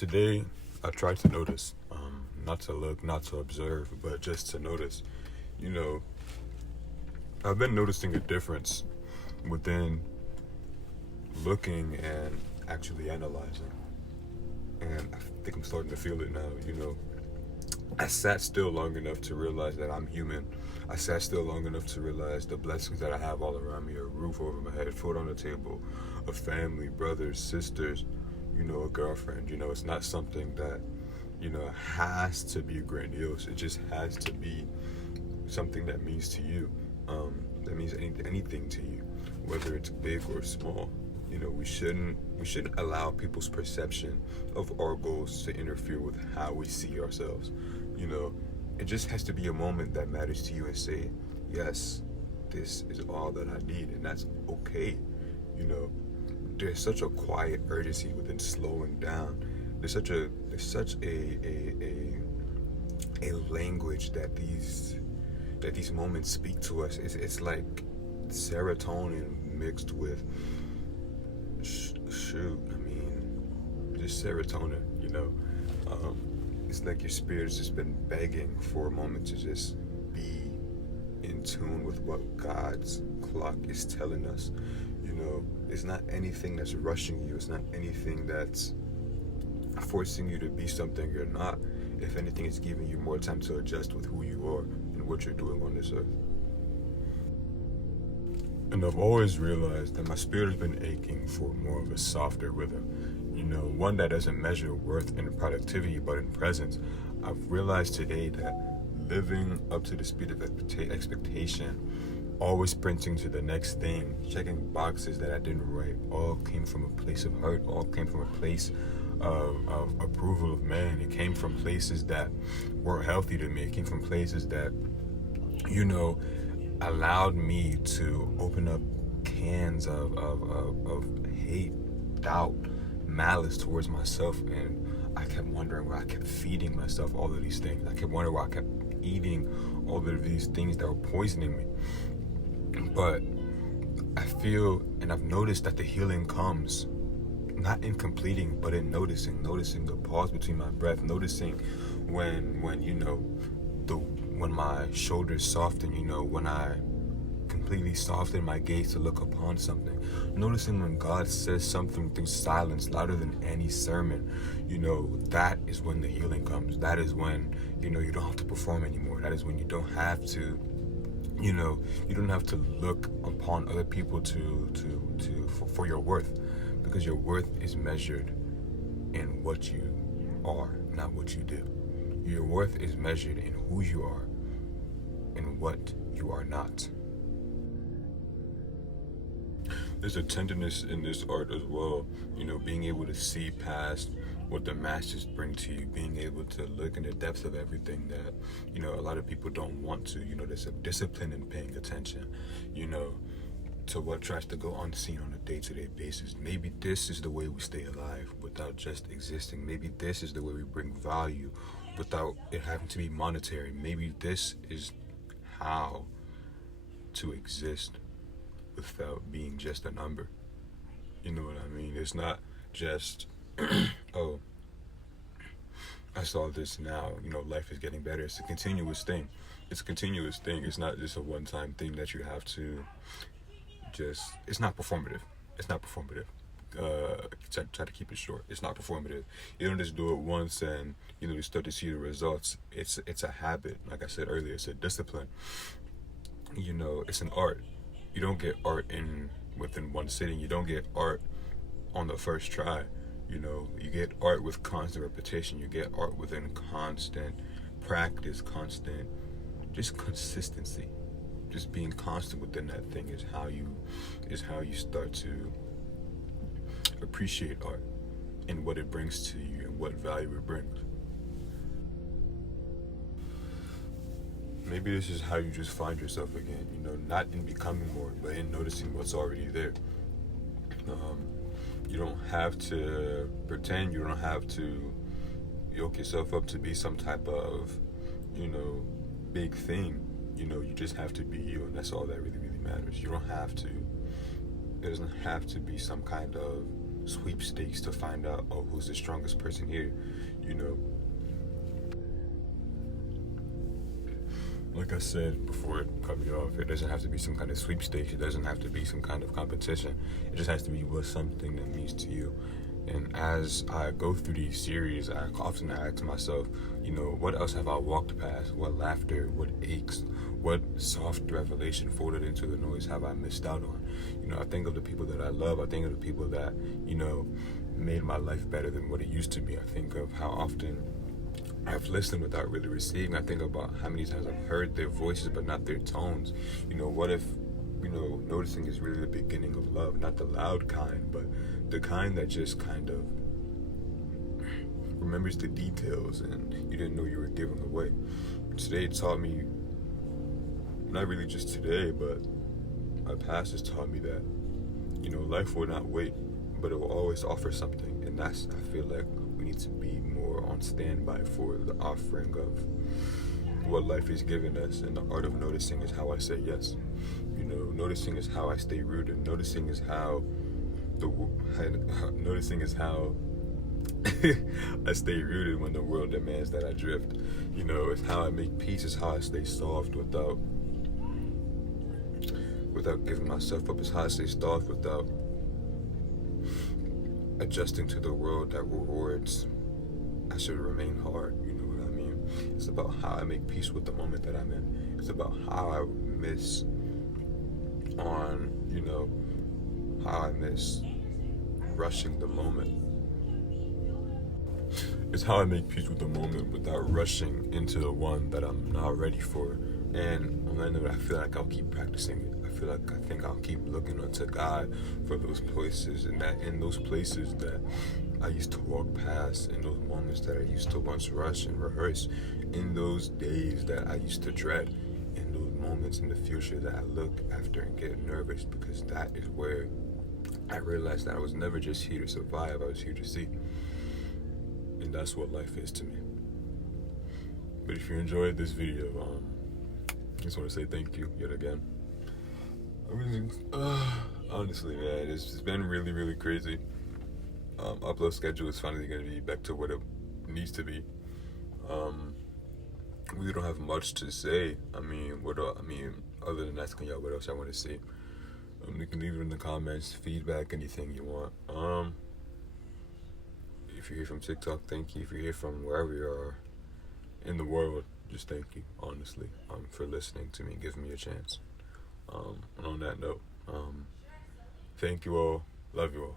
Today, I tried to notice, not to look, not to observe, but just to notice. You know, I've been noticing a difference within looking and actually analyzing. And I think I'm starting to feel it now. I sat still long enough to realize that I'm human. I sat still long enough to realize the blessings that I have all around me: a roof over my head, food on the table, a family, brothers, sisters, a girlfriend. It's not something that, has to be grandiose. It just has to be something that means to you, that means anything to you, whether it's big or small. We shouldn't allow people's perception of our goals to interfere with how we see ourselves. It just has to be a moment that matters to you and say, yes, this is all that I need, and that's okay. There's such a quiet urgency within slowing down. There's such a language that these moments speak to us. It's like serotonin mixed with just serotonin. It's like your spirit's just been begging for a moment to just be in tune with what God's clock is telling us. It's not anything that's rushing you. It's not anything that's forcing you to be something you're not. If anything, it's giving you more time to adjust with who you are and what you're doing on this earth. And I've always realized that my spirit has been aching for more of a softer rhythm. One that doesn't measure worth in productivity but in presence. I've realized today that living up to the speed of expectation, always sprinting to the next thing, checking boxes that I didn't write, all came from a place of hurt, all came from a place of approval of man. It came from places that weren't healthy to me. It came from places that, allowed me to open up cans of hate, doubt, malice towards myself. And I kept wondering why I kept feeding myself all of these things. I kept wondering why I kept eating all of these things that were poisoning me. But I feel and I've noticed that the healing comes not in completing, but in noticing the pause between my breath, noticing when my shoulders soften, when I completely soften my gaze to look upon something, noticing when God says something through silence louder than any sermon. That is when the healing comes. That is when you don't have to perform anymore. That is when you don't have to you don't have to look upon other people for your worth, because your worth is measured in what you are, not what you do. Your worth is measured in who you are and what you are not. There's a tenderness in this art as well, being able to see past what the masses bring to you, being able to look in the depths of everything that, a lot of people don't want to. There's a discipline in paying attention, to what tries to go unseen on a day-to-day basis. Maybe this is the way we stay alive without just existing. Maybe this is the way we bring value without it having to be monetary. Maybe this is how to exist without being just a number. You know what I mean? It's not just, oh, I saw this now, life is getting better. It's a continuous thing. It's not just a one-time thing that you have to it's not performative. Try to keep it short. It's not performative. You don't just do it once and, you start to see the results. It's a habit. Like I said earlier, it's a discipline. It's an art. You don't get art within one sitting. You don't get art on the first try. You get art with constant repetition. You get art within constant practice, constant just consistency. Just being constant within that thing is how you start to appreciate art and what it brings to you and what value it brings. Maybe this is how you just find yourself again, not in becoming more, but in noticing what's already there. You don't have to pretend. You don't have to yoke yourself up to be some type of, big thing. You just have to be you, and that's all that really, really matters. You don't have to. There doesn't have to be some kind of sweepstakes to find out, oh, who's the strongest person here, you know. Like I said before it cut me off, it doesn't have to be some kind of sweepstakes. It doesn't have to be some kind of competition. It just has to be what's something that means to you. And as I go through these series, I often ask myself, you know, what else have I walked past? What laughter, what aches, what soft revelation folded into the noise have I missed out on? You know, I think of the people that I love. I think of the people that, you know, made my life better than what it used to be. I think of how often I've listened without really receiving. I think about how many times I've heard their voices but not their tones. You know, what if, you know, noticing is really the beginning of love, not the loud kind, but the kind that just kind of remembers the details and you didn't know you were giving away. Today it taught me, not really just today, but my past has taught me that, you know, life will not wait, but it will always offer something. And that's, I feel like, we need to be more on standby for the offering of what life has given us. And the art of noticing is how I say yes. You know, noticing is how I stay rooted. Noticing is how noticing is how I stay rooted when the world demands that I drift. You know, it's how I make peace. It's how I stay soft without giving myself up. It's how I stay soft without adjusting to the world that rewards I should remain hard. You know what I mean? It's about how I make peace with the moment that I'm in. It's about how I miss on, you know, how I miss rushing the moment. It's how I make peace with the moment without rushing into the one that I'm not ready for. And on that note, I feel like I'll keep practicing it. I think I'll keep looking unto God for those places, and that in those places that I used to walk past, in those moments that I used to once rush and rehearse, in those days that I used to dread, in those moments in the future that I look after and get nervous, because that is where I realized that I was never just here to survive, I was here to see. And that's what life is to me. But if you enjoyed this video, I just want to say thank you yet again. Honestly, man, it's been really, really crazy. Upload schedule is finally going to be back to what it needs to be. We don't have much to say. I mean, other than asking y'all what else I want to see. You can leave it in the comments, feedback, anything you want. If you're here from TikTok, thank you. If you're here from wherever you are in the world, just thank you, honestly, for listening to me, giving me a chance. And on that note, thank you all. Love you all.